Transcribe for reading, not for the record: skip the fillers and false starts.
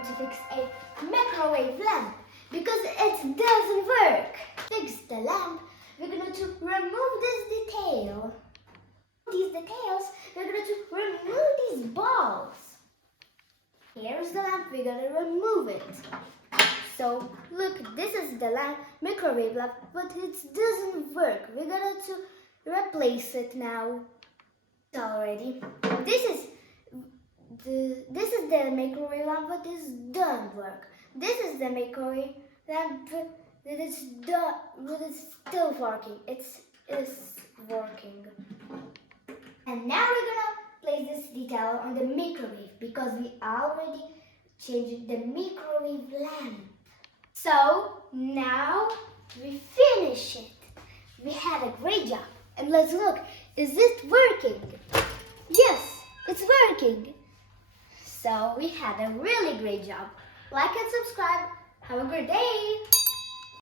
going to fix a microwave lamp because it doesn't work. Fix the lamp, we're going to remove this detail. These details, we're going to remove these balls. Here's the lamp, we're going to remove it. So look, this is the lamp, microwave lamp, but it doesn't work. We're going to replace it now. Already. This is the microwave lamp, but this doesn't work. This is the microwave lamp, but it's still working. It is working. And now we're gonna place this detail on the microwave because we already changed the microwave lamp. So now we finish it. We had a great job. And let's look, is it working? Yes, it's working. So we had a really great job. Like and subscribe. Have a great day.